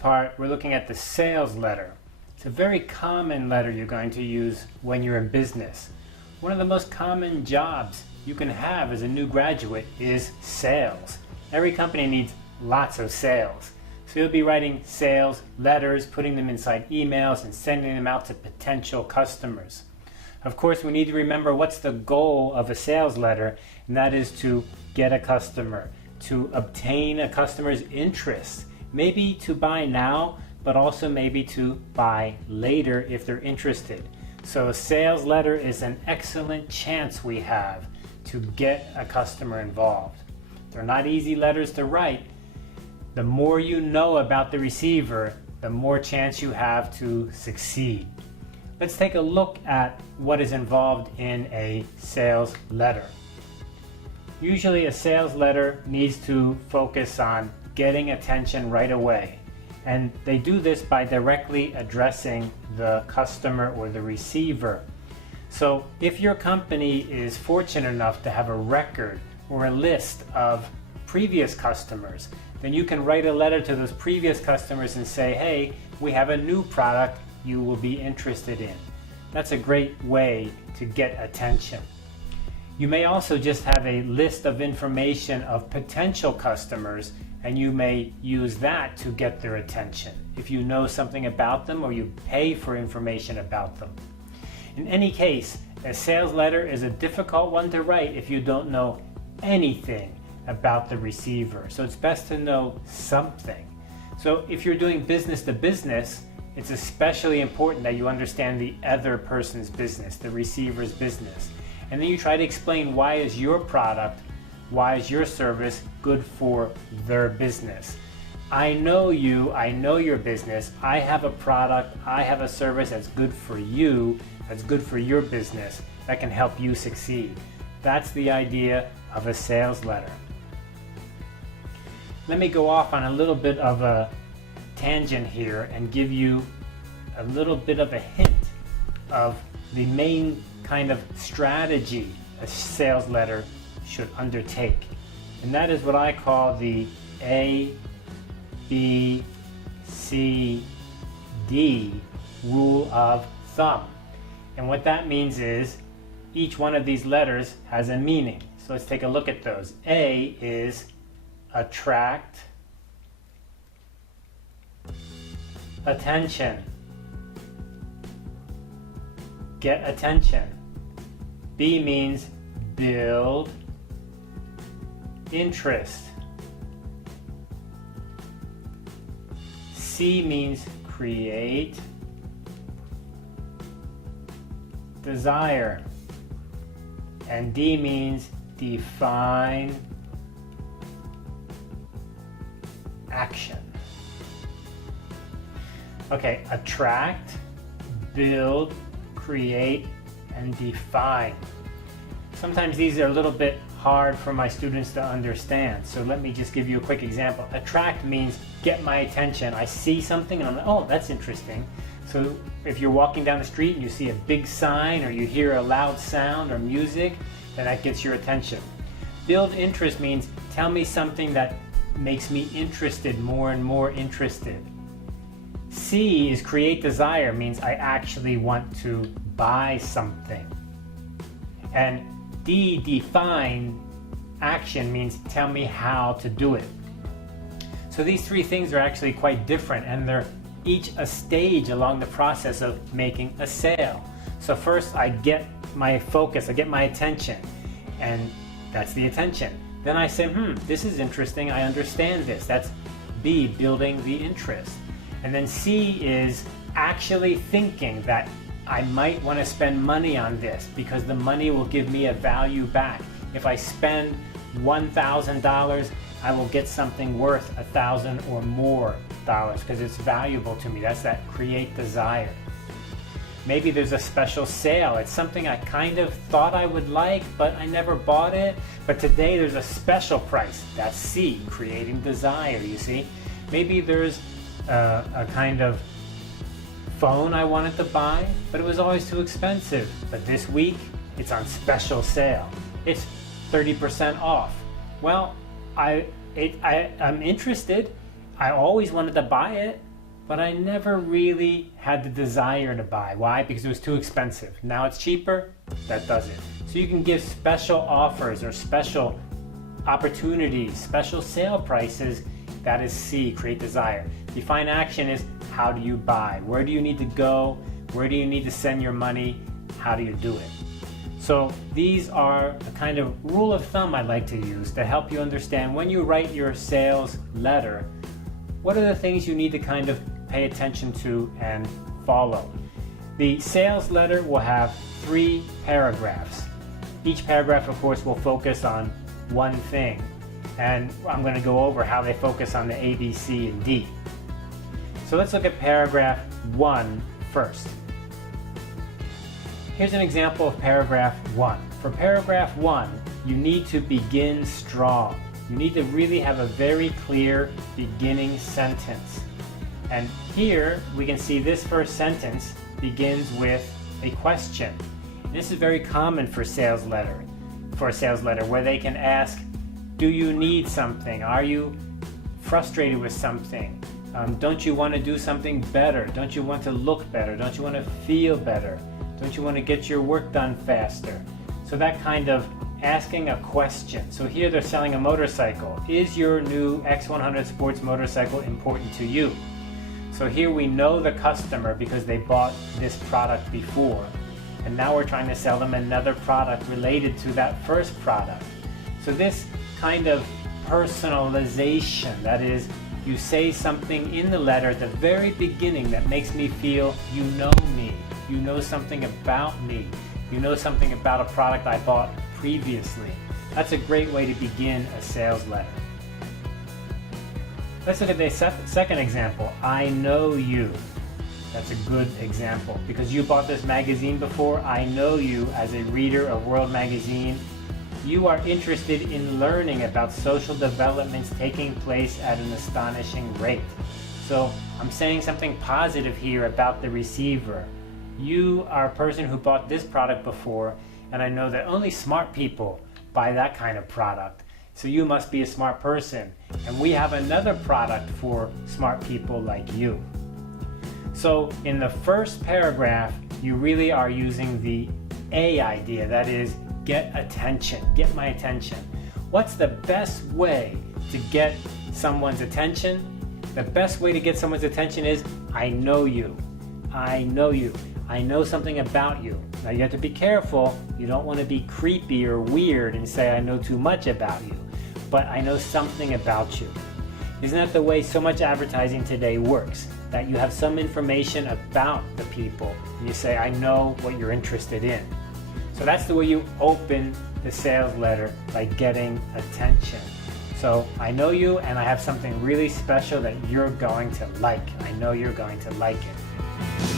part, we're looking at the sales letter. It's a very common letter you're going to use when you're in business. One of the most common jobs you can have as a new graduate is sales. Every company needs lots of sales. So you'll be writing sales letters, putting them inside emails, and sending them out to potential customers. Of course, we need to remember what's the goal of a sales letter, and that is to get a customer, to obtain a customer's interest, maybe to buy now, but also maybe to buy later if they're interested. So a sales letter is an excellent chance we have to get a customer involved. They're not easy letters to write. The more you know about the receiver, the more chance you have to succeed. Let's take a look at what is involved in a sales letter. Usually a sales letter needs to focus on getting attention right away. And they do this by directly addressing the customer or the receiver. So if your company is fortunate enough to have a record or a list of previous customers, then you can write a letter to those previous customers and say, hey, we have a new product you will be interested in. That's a great way to get attention. You may also just have a list of information of potential customers, and you may use that to get their attention if you know something about them or you pay for information about them. In any case, a sales letter is a difficult one to write if you don't know anything about the receiver. So it's best to know something. So if you're doing business to business, it's especially important that you understand the other person's business, the receiver's business. And then you try to explain why is your product, why is your service good for their business. I know you, I know your business, I have a product, I have a service that's good for you, that's good for your business, that can help you succeed. That's the idea of a sales letter. Let me go off on a little bit of a tangent here and give you a little bit of a hint of the main kind of strategy a sales letter should undertake. And that is what I call the A, B, C, D rule of thumb. And what that means is each one of these letters has a meaning. So let's take a look at those. A is attract attention. Get attention. B means build interest. C means create desire. And D means define action. Okay, attract, build, create, and define. Sometimes these are a little bit hard for my students to understand, so let me just give you a quick example. Attract means get my attention. I see something and I'm like, oh, that's interesting. So if you're walking down the street and you see a big sign or you hear a loud sound or music, then that gets your attention. Build interest means tell me something that makes me interested, more and more interested. C is create desire, means I actually want to buy something. And D, define action, means tell me how to do it. So these three things are actually quite different, and they're each a stage along the process of making a sale. So first I get my focus, I get my attention, and that's the attention. Then I say, this is interesting, I understand this. That's B, building the interest. And then C is actually thinking that I might want to spend money on this because the money will give me a value back. If I spend $1,000, I will get something worth $1,000 or more dollars because it's valuable to me. That's that create desire. Maybe there's a special sale. It's something I kind of thought I would like, but I never bought it. But today there's a special price. That's C, creating desire, you see. Maybe there's a kind of phone I wanted to buy, but it was always too expensive. But this week, it's on special sale. It's 30% off. Well, I'm interested. I always wanted to buy it, but I never really had the desire to buy. Why? Because it was too expensive. Now it's cheaper, that does it. So you can give special offers or special opportunities, special sale prices. That is C, create desire. Define action is how do you buy? Where do you need to go? Where do you need to send your money? How do you do it? So these are a kind of rule of thumb I like to use to help you understand when you write your sales letter, what are the things you need to kind of pay attention to and follow. The sales letter will have 3 paragraphs. Each paragraph, of course, will focus on one thing. And I'm going to go over how they focus on the A, B, C, and D. So let's look at paragraph 1 first. Here's an example of paragraph 1. For paragraph 1, you need to begin strong. You need to really have a very clear beginning sentence. And here we can see this first sentence begins with a question. This is very common for a sales letter where they can ask, do you need something? Are you frustrated with something? Don't you want to do something better? Don't you want to look better? Don't you want to feel better? Don't you want to get your work done faster? So that kind of asking a question. So here they're selling a motorcycle. Is your new X100 sports motorcycle important to you? So here we know the customer because they bought this product before. And now we're trying to sell them another product related to that first product. So this kind of personalization, that is, you say something in the letter at the very beginning that makes me feel you know me, you know something about me, you know something about a product I bought previously. That's a great way to begin a sales letter. Let's look at the second example. I know you. That's a good example because you bought this magazine before. I know you as a reader of World Magazine. You are interested in learning about social developments taking place at an astonishing rate. So I'm saying something positive here about the receiver. You are a person who bought this product before, and I know that only smart people buy that kind of product. So you must be a smart person. And we have another product for smart people like you. So in the first paragraph, you really are using the A idea, that is, get attention, get my attention. What's the best way to get someone's attention? The best way to get someone's attention is, I know you. I know you. I know something about you. Now you have to be careful. You don't want to be creepy or weird and say I know too much about you. But I know something about you. Isn't that the way so much advertising today works? That you have some information about the people and you say, I know what you're interested in. So that's the way you open the sales letter, by getting attention. So I know you and I have something really special that you're going to like. I know you're going to like it.